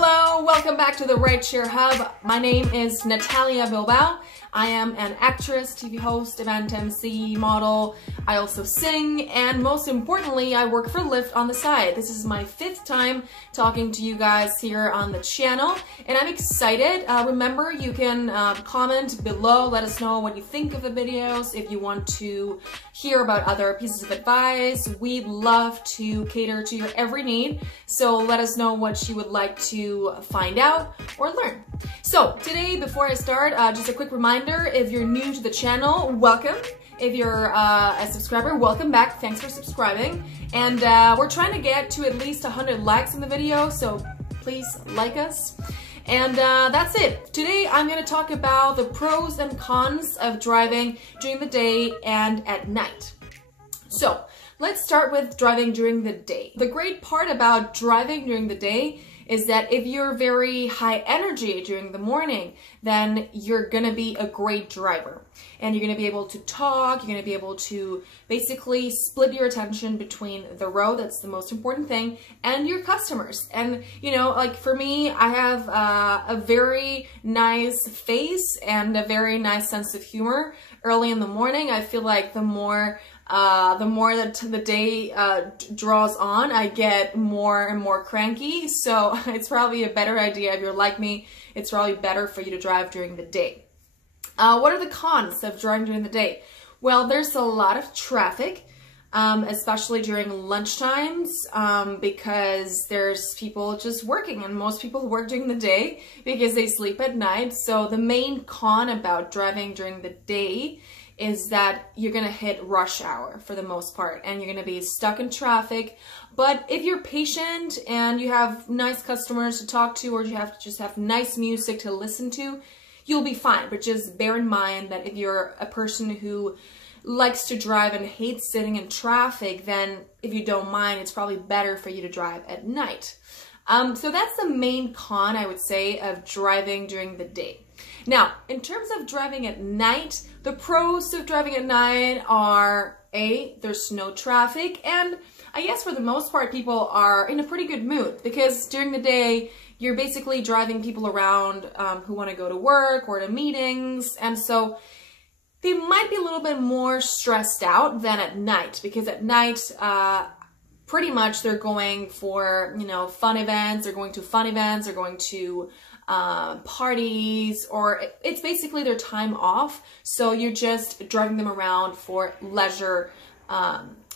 Hello, welcome back to the Rideshare Hub. My name is Natalia Bilbao. I am an actress, TV host, event MC, model. I also sing, and most importantly, I work for Lyft on the side. This is my 5th time talking to you guys here on the channel, and I'm excited. Remember, you can comment below, let us know what you think of the videos. If you want to hear about other pieces of advice, we love to cater to your every need. So let us know what you would like to find out or learn. So today, before I start, just a quick reminder, if you're new to the channel, welcome. If you're a subscriber, welcome back. Thanks for subscribing. And we're trying to get to at least 100 likes in the video, so please like us. And that's it. Today I'm going to talk about the pros and cons of driving during the day and at night. So let's start with driving during the day. The great part about driving during the day is that if you're very high energy during the morning, then you're gonna be a great driver. And you're gonna be able to talk, you're gonna be able to basically split your attention between the road, that's the most important thing, and your customers. And you know, like for me, I have a very nice face and a very nice sense of humor. Early in the morning, I feel like the more that the day draws on, I get more and more cranky. So it's probably a better idea if you're like me. It's probably better for you to drive during the day. What are the cons of driving during the day? Well, there's a lot of traffic, especially during lunch times, because there's people just working, and most people work during the day because they sleep at night. So the main con about driving during the day is that you're gonna hit rush hour for the most part, and you're gonna be stuck in traffic. But if you're patient and you have nice customers to talk to, or you just have nice music to listen to, you'll be fine. But just bear in mind that if you're a person who likes to drive and hates sitting in traffic, then if you don't mind, it's probably better for you to drive at night. So that's the main con, I would say, of driving during the day. Now, in terms of driving at night, the pros of driving at night are there's no traffic, and I guess for the most part people are in a pretty good mood, because during the day you're basically driving people around who want to go to work or to meetings, and so they might be a little bit more stressed out than at night, because at night pretty much they're going for, you know, fun events, they're going to fun events, they're going to parties, or it's basically their time off. So you're just driving them around for leisure,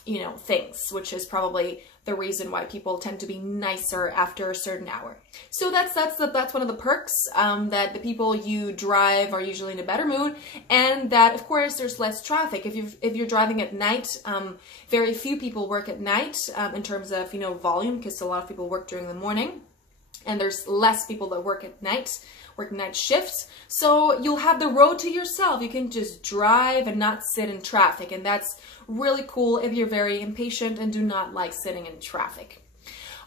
you know, things, which is probably the reason why people tend to be nicer after a certain hour. So that's one of the perks, that the people you drive are usually in a better mood, and that of course there's less traffic. If you're driving at night, very few people work at night in terms of, you know, volume, because a lot of people work during the morning. And there's less people that work at night, work night shifts. So you'll have the road to yourself. You can just drive and not sit in traffic. And that's really cool if you're very impatient and do not like sitting in traffic.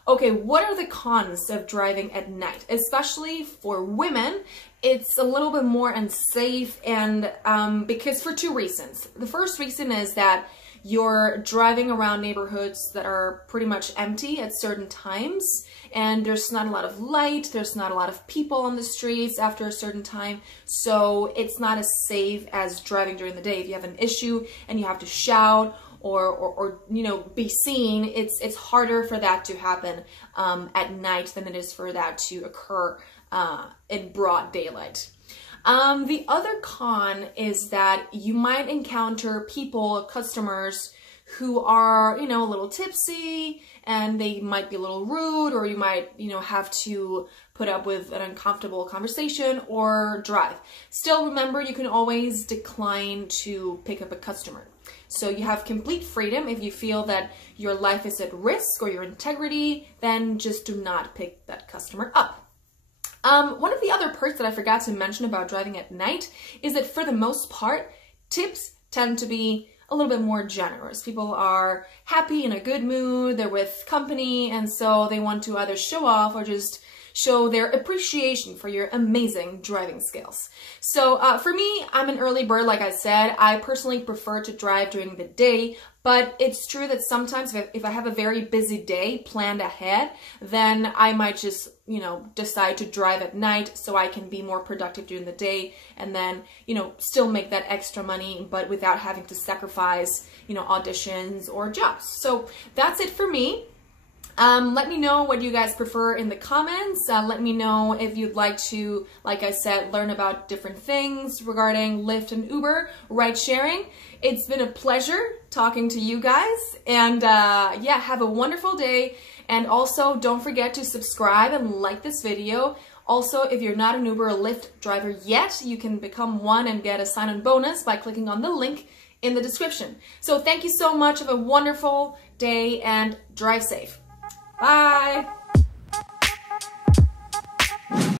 Okay, what are the cons of driving at night? Especially for women, it's a little bit more unsafe, and because for 2 reasons. The first reason is that you're driving around neighborhoods that are pretty much empty at certain times, and there's not a lot of light, there's not a lot of people on the streets after a certain time, so it's not as safe as driving during the day. If you have an issue and you have to shout or you know, be seen, it's harder for that to happen at night than it is for that to occur in broad daylight. The other con is that you might encounter people, customers, who are, you know, a little tipsy, and they might be a little rude, or you might, you know, have to put up with an uncomfortable conversation or drive. Still, remember, you can always decline to pick up a customer. So you have complete freedom. If you feel that your life is at risk or your integrity, then just do not pick that customer up. One of the other perks that I forgot to mention about driving at night is that for the most part, tips tend to be a little bit more generous. People are happy, in a good mood, they're with company, and so they want to either show off or just show their appreciation for your amazing driving skills. So for me, I'm an early bird, like I said. I personally prefer to drive during the day, But it's true that sometimes if I have a very busy day planned ahead, then I might just, you know, decide to drive at night so I can be more productive during the day and then, you know, still make that extra money, but without having to sacrifice, you know, auditions or jobs. So that's it for me. Let me know what you guys prefer in the comments. Let me know if you'd like to, like I said, learn about different things regarding Lyft and Uber, ride sharing. It's been a pleasure talking to you guys, and yeah, have a wonderful day. And also don't forget to subscribe and like this video. Also, if you're not an Uber or Lyft driver yet, you can become one and get a sign-on bonus by clicking on the link in the description. So thank you so much. Have a wonderful day and drive safe. Bye.